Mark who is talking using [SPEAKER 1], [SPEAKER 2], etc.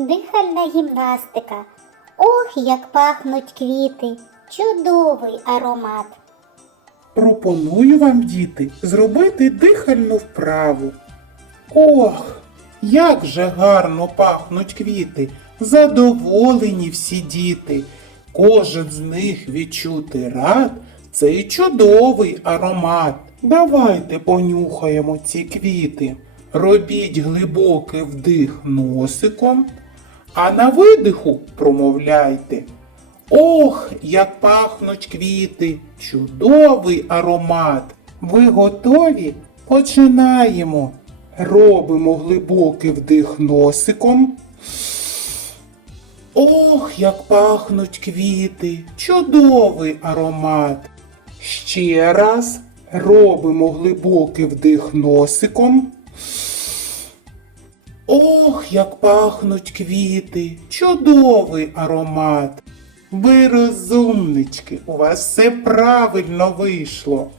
[SPEAKER 1] Дихальна гімнастика. Ох, як пахнуть квіти. Чудовий аромат.
[SPEAKER 2] Пропоную вам, діти, зробити дихальну вправу. Ох, як же гарно пахнуть квіти, задоволені всі діти. Кожен з них відчути рад цей чудовий аромат. Давайте понюхаємо ці квіти. Робіть глибокий вдих носиком, а на видиху промовляйте. Ох, як пахнуть квіти, чудовий аромат. Ви готові? Починаємо. Робимо глибокий вдих носиком. Ох, як пахнуть квіти, чудовий аромат. Ще раз робимо глибокий вдих носиком. Ох, як пахнуть квіти, чудовий аромат. Ви розумнички, у вас все правильно вийшло.